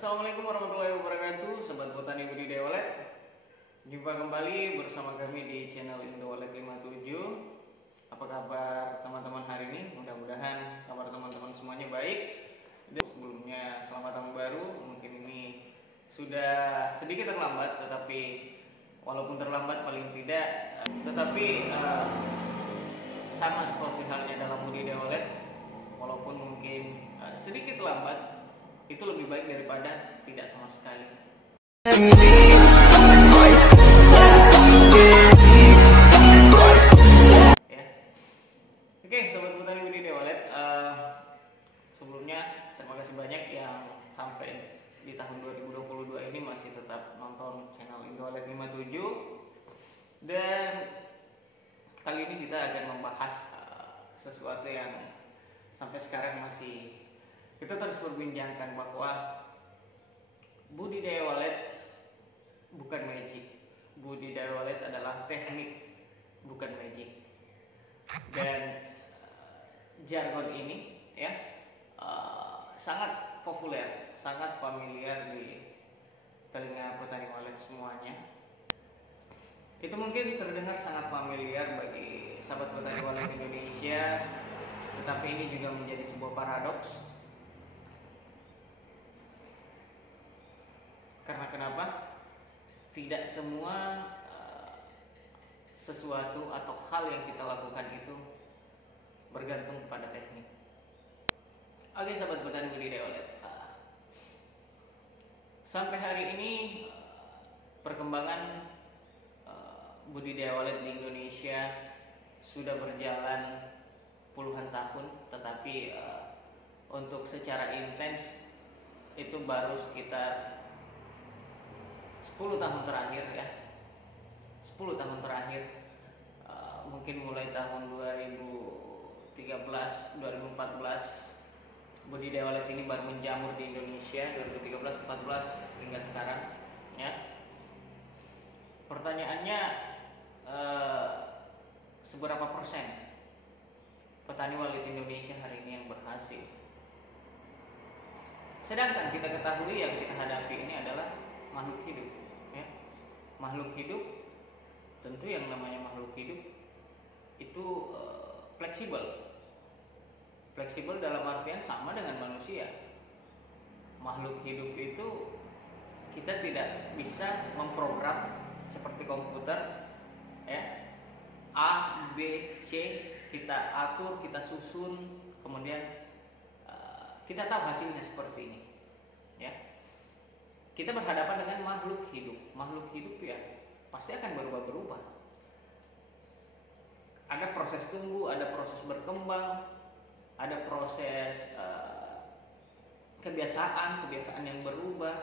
Assalamualaikum warahmatullahi wabarakatuh, Sobat Botani Budidaya Walet. Jumpa kembali bersama kami di channel Indo Walet 57. Apa kabar teman-teman hari ini? Mudah-mudahan kabar teman-teman semuanya baik. Dan sebelumnya selamat tahun baru. Mungkin ini sudah sedikit terlambat, tetapi walaupun terlambat paling tidak, sama seperti halnya dalam budidaya walet, walaupun mungkin sedikit lambat, itu lebih baik daripada tidak sama sekali. Ya. Oke, Sobat Botani Budidaya Walet, sebelumnya terima kasih banyak yang sampai di tahun 2022 ini masih tetap nonton channel Indo Walet 57. Dan kali ini kita akan membahas sesuatu yang sampai sekarang masih kita terus perbincangkan, bahwa budidaya walet bukan magic. Budidaya walet adalah teknik, bukan magic. Dan jargon ini ya sangat populer, sangat familiar di telinga petani walet semuanya. Itu mungkin terdengar sangat familiar bagi sahabat petani walet Indonesia, tetapi ini juga menjadi sebuah paradoks. Karena kenapa? Tidak semua sesuatu atau hal yang kita lakukan itu bergantung kepada teknik. Oke, sahabat petani budidaya walet, sampai hari ini perkembangan budidaya walet di Indonesia sudah berjalan puluhan tahun, tetapi untuk secara intens itu baru sekitar 10 tahun terakhir ya. 10 tahun terakhir, mungkin mulai tahun 2013, 2014 budidaya walet ini baru menjamur di Indonesia, 2013, 14 hingga sekarang ya. Pertanyaannya, seberapa persen petani walet Indonesia hari ini yang berhasil? Sedangkan kita ketahui yang kita hadapi ini adalah makhluk hidup ya. Makhluk hidup, tentu yang namanya makhluk hidup itu fleksibel. Fleksibel dalam artian sama dengan manusia. Makhluk hidup itu kita tidak bisa memprogram seperti komputer ya. A, B, C kita atur, kita susun, kemudian kita tahu hasilnya seperti ini ya. Kita berhadapan dengan makhluk hidup. Makhluk hidup ya pasti akan berubah-berubah. Ada proses tumbuh, ada proses berkembang, ada proses kebiasaan yang berubah.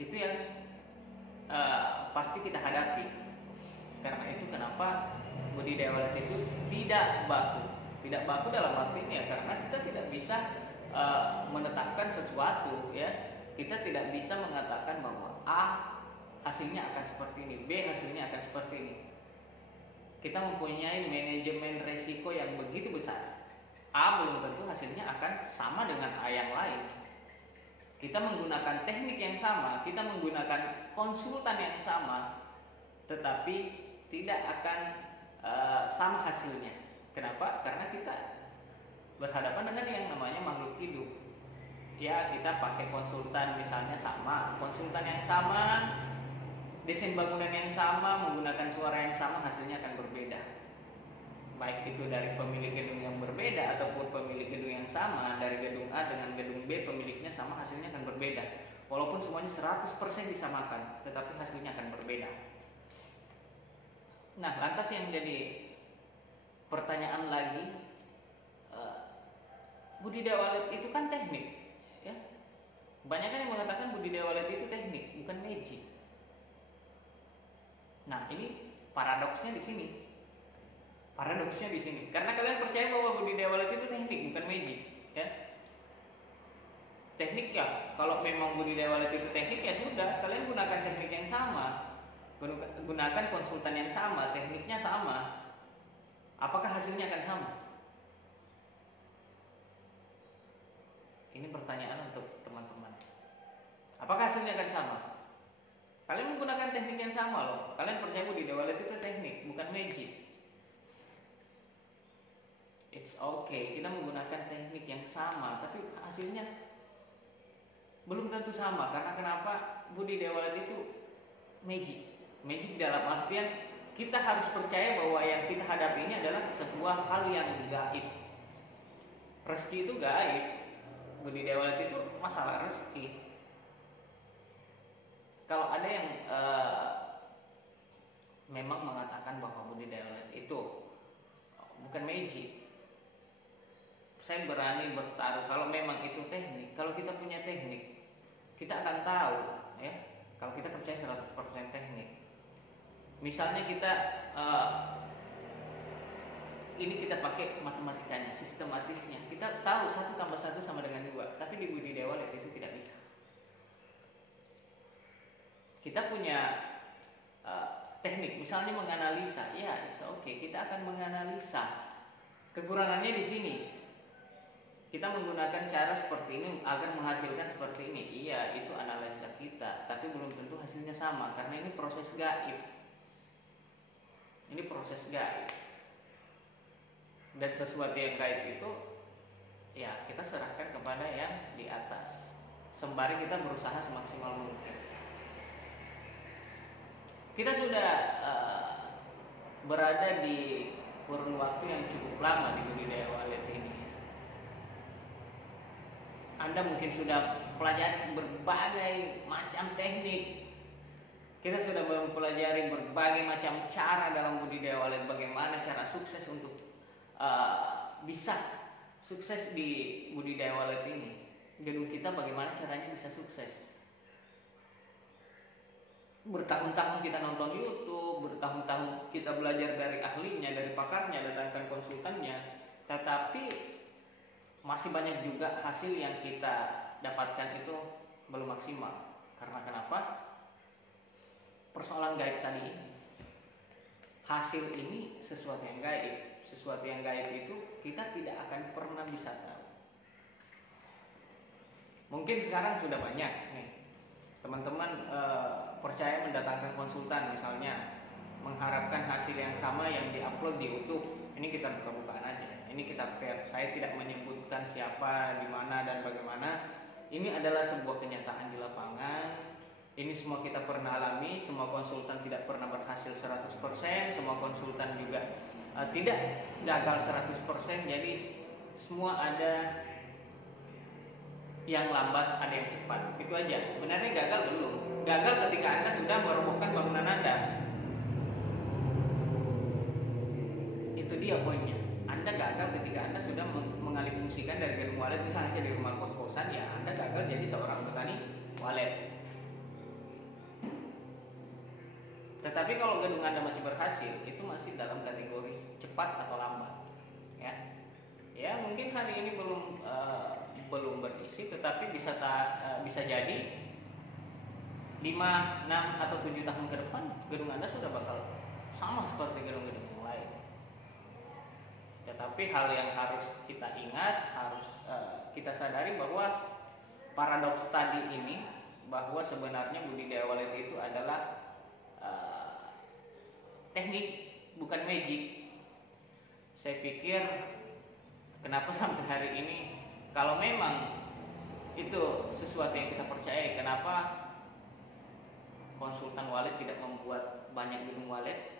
Itu yang pasti kita hadapi. Karena itu kenapa budidaya walet itu tidak baku. Tidak baku dalam artinya ya, karena kita tidak bisa menetapkan sesuatu ya. Kita tidak bisa mengatakan bahwa A hasilnya akan seperti ini, B hasilnya akan seperti ini. Kita mempunyai manajemen resiko yang begitu besar. A belum tentu hasilnya akan sama dengan A yang lain. Kita menggunakan teknik yang sama, kita menggunakan konsultan yang sama, tetapi tidak akan sama hasilnya. Kenapa? Karena kita berhadapan dengan yang namanya makhluk hidup. Ya, kita pakai konsultan misalnya sama, konsultan yang sama, desain bangunan yang sama, menggunakan suara yang sama, hasilnya akan berbeda. Baik itu dari pemilik gedung yang berbeda ataupun pemilik gedung yang sama, dari gedung A dengan gedung B pemiliknya sama, hasilnya akan berbeda. Walaupun semuanya 100% disamakan, tetapi hasilnya akan berbeda. Nah, lantas yang jadi pertanyaan lagi, budidaya walet itu kan teknik ya. Banyak kan yang mengatakan budidaya walet itu teknik, bukan magic. Nah, ini paradoksnya di sini. Paradoksnya di sini. Karena kalian percaya bahwa budidaya walet itu teknik, bukan magic, ya. Teknik ya, kalau memang budidaya walet itu teknik ya sudah, kalian gunakan teknik yang sama. Gunakan konsultan yang sama, tekniknya sama. Apakah hasilnya akan sama? Ini pertanyaan untuk teman-teman. Apakah hasilnya akan sama? Kalian menggunakan teknik yang sama loh. Kalian percaya budidaya walet itu teknik, bukan magic. It's okay, kita menggunakan teknik yang sama, tapi hasilnya belum tentu sama. Karena kenapa? Budidaya walet itu magic. Magic dalam artian kita harus percaya bahwa yang kita hadapi ini adalah sebuah hal yang gaib. Rezeki itu gaib. Budidaya walet itu masalah rezeki. Kalau ada yang memang mengatakan bahwa budidaya walet itu bukan magic, saya berani bertaruh kalau memang itu teknik. Kalau kita punya teknik, kita akan tahu ya. Kalau kita percaya 100% teknik. Misalnya kita ini kita pakai matematikanya, sistematisnya. Kita tahu 1 tambah 1 sama dengan 2, tapi di budidaya walet itu tidak bisa. Kita punya teknik, misalnya menganalisa, ya it's okay. Kita akan menganalisa. Kekurangannya di sini. Kita menggunakan cara seperti ini agar menghasilkan seperti ini. Iya, itu analisa kita, tapi belum tentu hasilnya sama karena ini proses gaib. Ini proses gaib. Dan sesuatu yang gaib itu ya kita serahkan kepada yang di atas. Sembari kita berusaha semaksimal mungkin. Kita sudah berada di kurun waktu yang cukup lama di budidaya walet ini. Anda mungkin sudah pelajari berbagai macam teknik. Kita sudah mempelajari berbagai macam cara dalam budidaya walet. Bagaimana cara sukses untuk bisa sukses di budidaya walet ini. Gedung kita bagaimana caranya bisa sukses. Bertahun-tahun kita nonton YouTube, bertahun-tahun kita belajar dari ahlinya, dari pakarnya, datangkan konsultannya, tetapi masih banyak juga hasil yang kita dapatkan itu belum maksimal. Karena kenapa? Persoalan gaib tadi ini. Hasil ini sesuatu yang gaib. Sesuatu yang gaib itu kita tidak akan pernah bisa tahu. Mungkin sekarang sudah banyak nih teman-teman percaya mendatangkan konsultan misalnya, mengharapkan hasil yang sama yang diupload di YouTube. Ini kita buka-bukaan aja. Ini kita fair. Saya tidak menyebutkan siapa, di mana dan bagaimana. Ini adalah sebuah kenyataan di lapangan. Ini semua kita pernah alami. Semua konsultan tidak pernah berhasil 100%. Semua konsultan juga tidak gagal 100%. Jadi semua ada yang lambat, ada yang cepat. Itu aja. Sebenarnya gagal belum. Gagal ketika Anda sudah merobohkan bangunan Anda. Itu dia poinnya. Anda gagal ketika Anda sudah mengalihfungsikan dari gedung walet misalnya jadi rumah kos-kosan, ya Anda gagal jadi seorang petani walet. Tetapi kalau gedung Anda masih berhasil, itu masih dalam kategori cepat atau lambat. Ya mungkin hari ini belum berisi, tetapi bisa jadi 5, 6 atau 7 tahun ke depan gedung Anda sudah bakal sama seperti gedung-gedung yang lain. Tetapi hal yang harus kita ingat, harus kita sadari bahwa paradoks tadi ini, bahwa sebenarnya budidaya walet itu adalah teknik, bukan magic. Saya pikir kenapa sampai hari ini, kalau memang itu sesuatu yang kita percaya, kenapa konsultan walet tidak membuat banyak gedung walet?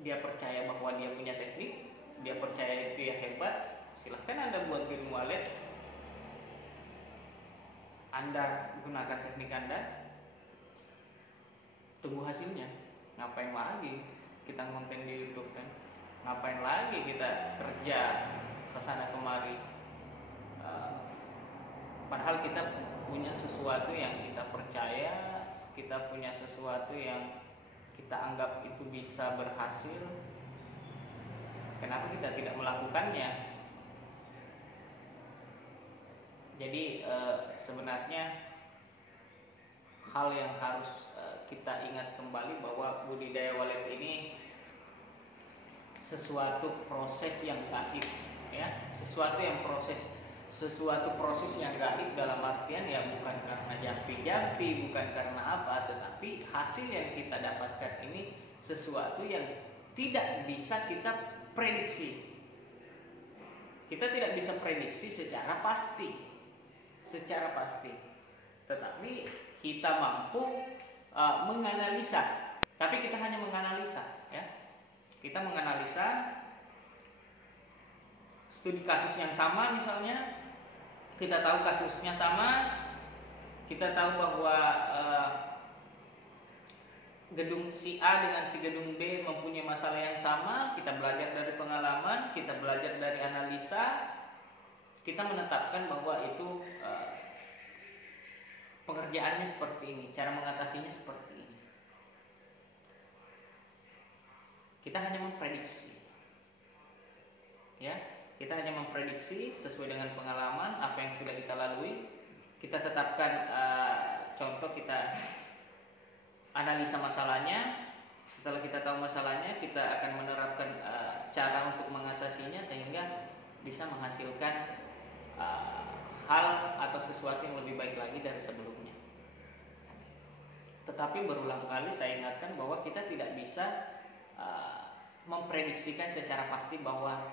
Dia percaya bahwa dia punya teknik, dia percaya dia hebat. Silahkan Anda buat gedung walet, Anda gunakan teknik Anda, tunggu hasilnya. Ngapain lagi kita ngonten di YouTube kan? Ngapain lagi kita kerja kesana kemari? Padahal kita punya sesuatu yang kita percaya, kita punya sesuatu yang kita anggap itu bisa berhasil. Kenapa kita tidak melakukannya? Jadi sebenarnya hal yang harus kita ingat kembali bahwa budidaya walet ini sesuatu proses yang gaib, ya, sesuatu yang proses sesuatu proses yang gaib, dalam artian ya bukan karena jampi-jampi, bukan karena apa, tetapi hasil yang kita dapatkan ini sesuatu yang tidak bisa kita prediksi. Kita tidak bisa prediksi secara pasti, tetapi kita mampu menganalisa. Tapi kita hanya menganalisa, ya. Kita menganalisa studi kasus yang sama, misalnya kita tahu kasusnya sama, kita tahu bahwa gedung si A dengan si gedung B mempunyai masalah yang sama, kita belajar dari pengalaman, kita belajar dari analisa, kita menetapkan bahwa itu pengerjaannya seperti ini, cara mengatasinya seperti ini. Kita hanya memprediksi, ya. Kita hanya memprediksi sesuai dengan pengalaman apa yang sudah kita lalui. Kita tetapkan contoh, kita analisa masalahnya. Setelah kita tahu masalahnya, kita akan menerapkan cara untuk mengatasinya sehingga bisa menghasilkan hal atau sesuatu yang lebih baik lagi dari sebelumnya. Tetapi berulang kali saya ingatkan bahwa kita tidak bisa memprediksikan secara pasti bahwa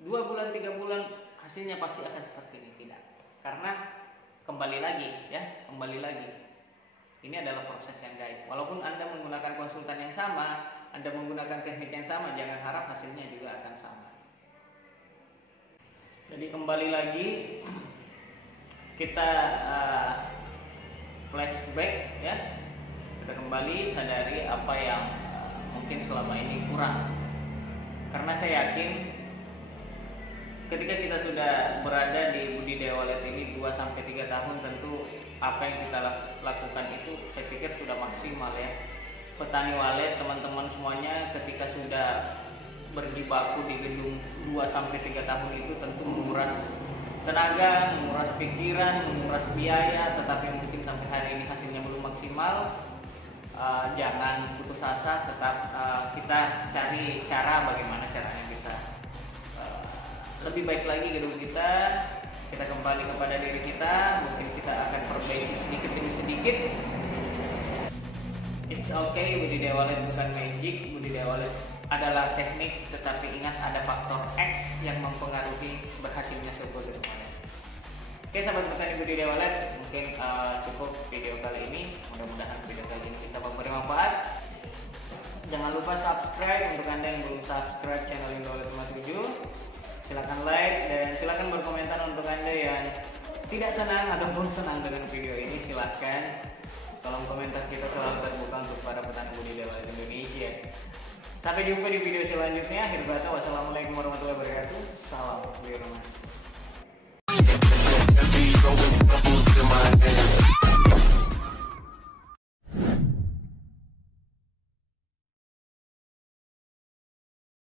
2 bulan 3 bulan hasilnya pasti akan seperti ini, tidak. Karena kembali lagi, ini adalah proses yang gaib. Walaupun Anda menggunakan konsultan yang sama, Anda menggunakan teknik yang sama, jangan harap hasilnya juga akan sama. Jadi kembali lagi kita flashback, ya. Kita kembali sadari apa yang mungkin selama ini kurang. Karena saya yakin ketika kita sudah berada di budidaya walet ini 2-3 tahun, tentu apa yang kita lakukan itu saya pikir sudah maksimal, ya. Petani walet, teman-teman semuanya, ketika sudah berjibaku di gedung 2-3 tahun itu tentu menguras tenaga, menguras pikiran, menguras biaya, tetapi mungkin sampai hari ini hasilnya belum maksimal. Jangan putus asa, tetap kita cari cara bagaimana caranya bisa lebih baik lagi gedung kita kembali kepada diri kita, mungkin kita akan perbaiki sedikit demi sedikit. It's okay, budidaya walet bukan magic, budidaya walet adalah teknik, tetapi ingat ada faktor X yang mempengaruhi berhasilnya sebuah gedung walet. Oke sahabat petani budidaya walet, mungkin cukup video kali ini, mudah-mudahan video kali ini bisa memberi manfaat. Jangan lupa subscribe untuk Anda yang belum subscribe channel Indo Walet 57. Silakan like dan silakan berkomentar untuk Anda yang tidak senang ataupun senang dengan video ini. Silakan, kolom komentar kita selalu terbuka untuk para petani budidaya walet Indonesia. Sampai jumpa di video selanjutnya. Akhir kata, wassalamualaikum warahmatullahi wabarakatuh. Salam Bioremas.